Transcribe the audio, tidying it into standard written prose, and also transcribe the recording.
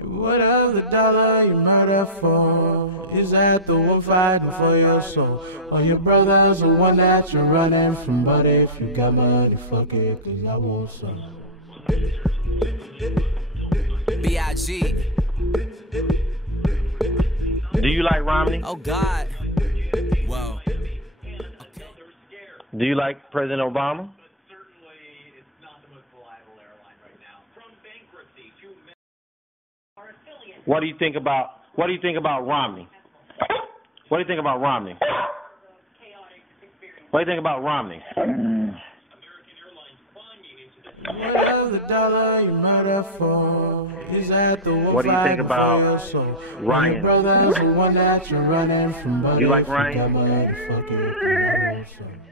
Whatever the dollar you murder for, is that the one fighting for your soul? Or your brother's the one that you're running from? But if you got money, fuck it, 'cause I want some. B.I.G. Do you like Romney? Oh, God. Whoa. Do you like President Obama? What do you think about Romney? What do you think about Romney? What do you think about Romney? Whatever the dollar you murder for, is that the one What do you think fighting about for your soul? Ryan? Your brother's the one that you're running from. But You like if you Ryan? got money, fuck it, 'cause I want some.